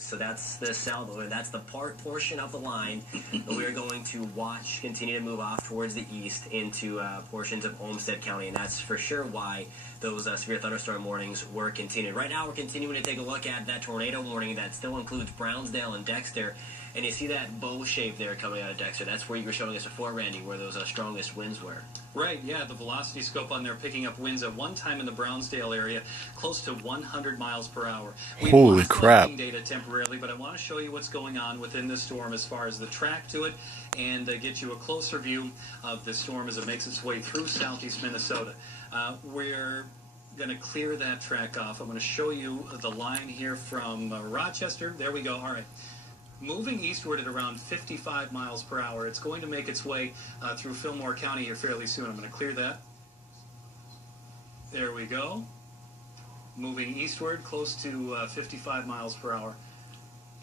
So that's the salvo, and that's the portion of the line that we're going to watch continue to move off towards the east into portions of Olmsted County, and that's for sure why those severe thunderstorm warnings were continued. Right now, we're continuing to take a look at that tornado warning that still includes Brownsdale and Dexter. And you see that bow shape there coming out of Dexter. That's where you were showing us before, Randy, where those strongest winds were. Right, yeah, the velocity scope on there picking up winds at one time in the Brownsdale area close to 100 miles per hour. Holy crap. Data temporarily, but I want to show you what's going on within the storm as far as the track to it and get you a closer view of the storm as it makes its way through southeast Minnesota. We're going to clear that track off. I'm going to show you the line here from Rochester. There we go. All right. Moving eastward at around 55 miles per hour. It's going to make its way through Fillmore County here fairly soon. I'm going to clear that. There we go. Moving eastward close to 55 miles per hour.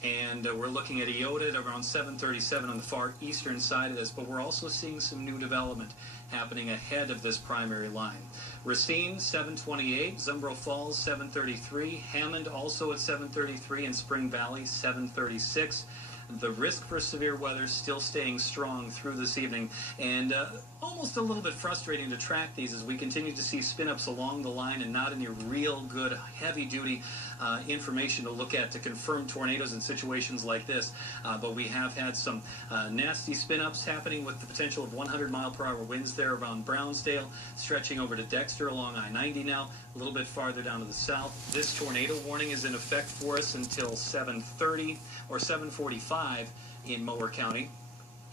And we're looking at Iota at around 737 on the far eastern side of this, but we're also seeing some new development happening ahead of this primary line. Racine, 728, Zumbro Falls, 733, Hammond also at 733, and Spring Valley, 736. The risk for severe weather still staying strong through this evening, and almost a little bit frustrating to track these as we continue to see spin-ups along the line and not any real good heavy-duty information to look at to confirm tornadoes in situations like this. But we have had some nasty spin-ups happening with the potential of 100-mile-per-hour winds there around Brownsdale, stretching over to Dexter along I-90 now, a little bit farther down to the south. This tornado warning is in effect for us until 7:30 or 7:45 in Mower County.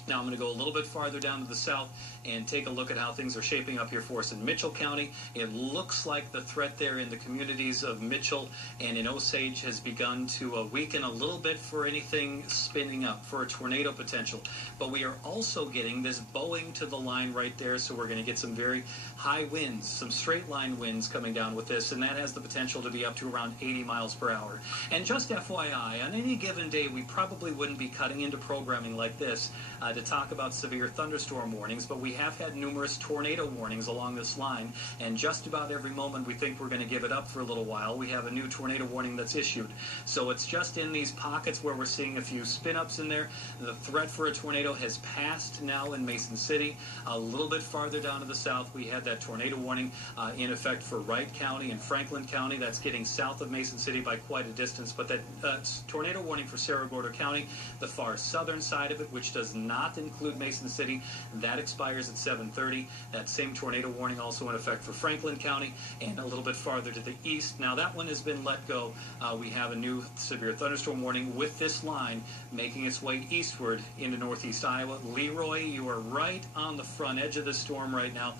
Now I'm going to go a little bit farther down to the south and take a look at how things are shaping up here for us in Mitchell County. It looks like the threat there in the communities of Mitchell and in Osage has begun to weaken a little bit for anything spinning up, for a tornado potential. But we are also getting this bowing to the line right there, so we're going to get some very high winds, some straight line winds coming down with this, and that has the potential to be up to around 80 miles per hour. And just FYI, on any given day, we probably wouldn't be cutting into programming like this to talk about severe thunderstorm warnings, but we have had numerous tornado warnings along this line, and just about every moment we think we're going to give it up for a little while, we have a new tornado warning that's issued. So it's just in these pockets where we're seeing a few spin-ups in there. The threat for a tornado has passed now in Mason City. A little bit farther down to the south, we had that tornado warning in effect for Wright County and Franklin County. That's getting south of Mason City by quite a distance, but that tornado warning for Cerro Gordo County, the far southern side of it, which does not include Mason City, that expires at 7:30. That same tornado warning also in effect for Franklin County, and a little bit farther to the east. Now that one has been let go. We have a new severe thunderstorm warning with this line making its way eastward into northeast Iowa. Leroy, you are right on the front edge of the storm right now,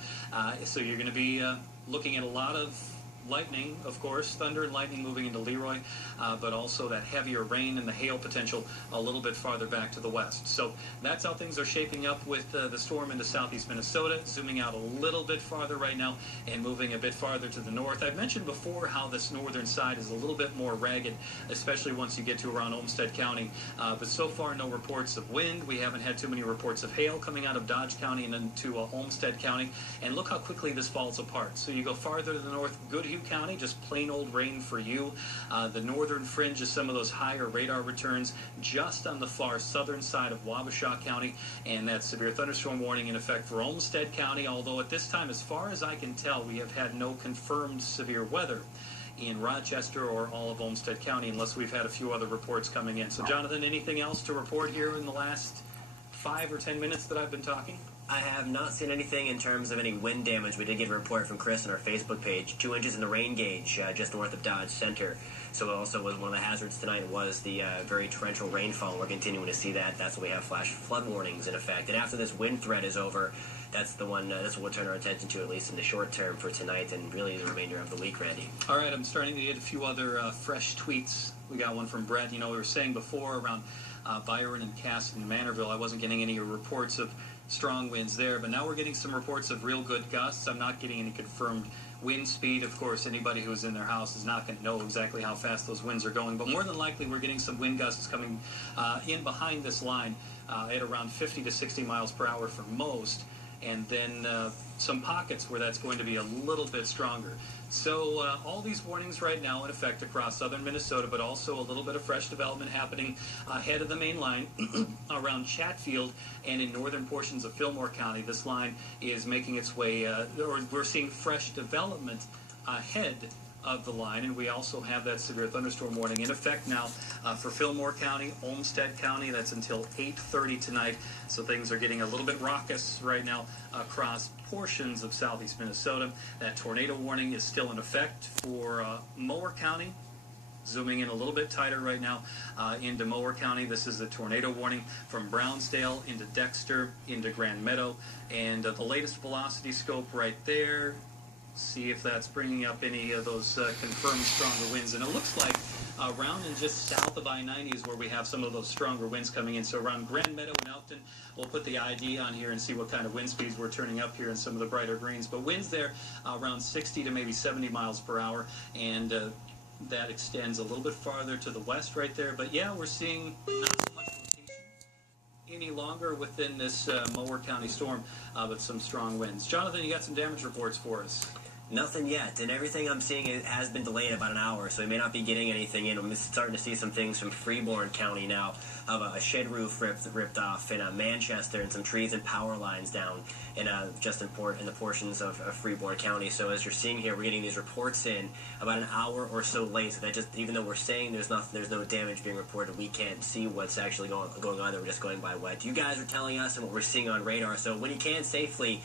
so you're going to be looking at a lot of lightning, of course, thunder and lightning moving into Leroy, but also that heavier rain and the hail potential a little bit farther back to the west. So that's how things are shaping up with the storm into southeast Minnesota, zooming out a little bit farther right now and moving a bit farther to the north. I've mentioned before how this northern side is a little bit more ragged, especially once you get to around Olmsted County, but so far no reports of wind. We haven't had too many reports of hail coming out of Dodge County and into Olmsted County, and look how quickly this falls apart. So you go farther to the north, Goodhue County, just plain old rain for you. The northern fringe is some of those higher radar returns just on the far southern side of Wabasha County, and that severe thunderstorm warning in effect for Olmsted County, although at this time, as far as I can tell, we have had no confirmed severe weather in Rochester or all of Olmsted County, unless we've had a few other reports coming in. So Jonathan, anything else to report here in the last 5 or 10 minutes that I've been talking? I have not seen anything in terms of any wind damage. We did get a report from Chris on our Facebook page. 2 inches in the rain gauge just north of Dodge Center. So it also was one of the hazards tonight was the very torrential rainfall. We're continuing to see that. That's why we have flash flood warnings in effect. And after this wind threat is over, that's the one that's what we'll turn our attention to, at least in the short term for tonight and really the remainder of the week, Randy. All right, I'm starting to get a few other fresh tweets. We got one from Brett. You know, we were saying before around Byron and Cass and Manorville, I wasn't getting any reports of strong winds there, but now we're getting some reports of real good gusts. I'm not getting any confirmed wind speed. Of course, anybody who's in their house is not going to know exactly how fast those winds are going, but more than likely we're getting some wind gusts coming in behind this line at around 50 to 60 miles per hour for most. and then some pockets where that's going to be a little bit stronger. So all these warnings right now in effect across southern Minnesota, but also a little bit of fresh development happening ahead of the main line around Chatfield and in northern portions of Fillmore County. This line is making its way, or we're seeing fresh development ahead of the line, and we also have that severe thunderstorm warning in effect now for Fillmore County, Olmsted County. That's until 8:30 tonight, so things are getting a little bit raucous right now across portions of southeast Minnesota. That tornado warning is still in effect for Mower County. Zooming in a little bit tighter right now into Mower County. This is the tornado warning from Brownsdale into Dexter into Grand Meadow, and the latest velocity scope right there. See if that's bringing up any of those confirmed stronger winds. And it looks like around and just south of I-90 is where we have some of those stronger winds coming in. So around Grand Meadow and Elkton, we'll put the ID on here and see what kind of wind speeds we're turning up here in some of the brighter greens. But winds there around 60 to maybe 70 miles per hour. And that extends a little bit farther to the west right there. But yeah, we're seeing not so much rotation any longer within this Mower County storm, but some strong winds. Jonathan, you got some damage reports for us. Nothing yet, and everything I'm seeing has been delayed about an hour, so we may not be getting anything in. I'm starting to see some things from Freeborn County now, of a shed roof ripped off in Manchester, and some trees and power lines down in just in the portions of Freeborn County. So as you're seeing here, we're getting these reports in about an hour or so late. So that just, even though we're saying there's no damage being reported, we can't see what's actually going on there. We're just going by what you guys are telling us and what we're seeing on radar. So when you can safely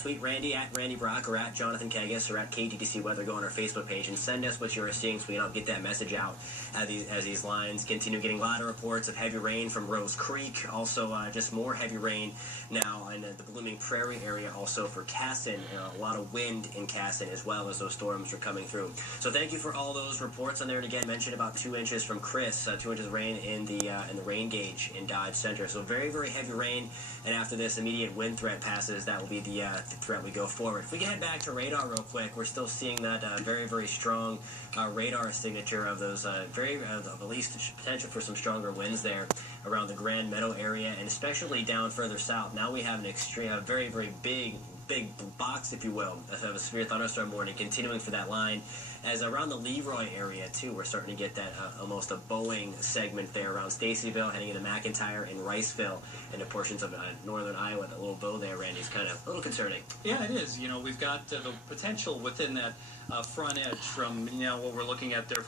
tweet Randy at Randy Brock or at Jonathan Kegas or at KTTC Weather. Go on our Facebook page and send us what you're seeing so we can get that message out as these lines continue getting louder reports of heavy rain from Rose Creek. Also, just more heavy rain now in the Blooming Prairie area. Also for Casson, a lot of wind in Casson as well as those storms are coming through. So thank you for all those reports on there. And again, mentioned about 2 inches from Chris, 2 inches of rain in the rain gauge in Dodge Center. So very, very heavy rain. And after this immediate wind threat passes, that will be the threat we go forward. If we can head back to radar real quick, we're still seeing that very, very strong radar signature of those of at least potential for some stronger winds there around the Grand Meadow area, and especially down further south. Now we have an extreme, very, very big box, if you will, of a severe thunderstorm warning continuing for that line. As around the Leroy area, too, we're starting to get that almost a Boeing segment there around Stacyville, heading into McIntyre and Riceville, and the portions of northern Iowa. That little bow there, Randy, is kind of a little concerning. Yeah, it is. You know, we've got the potential within that front edge from, what we're looking at there from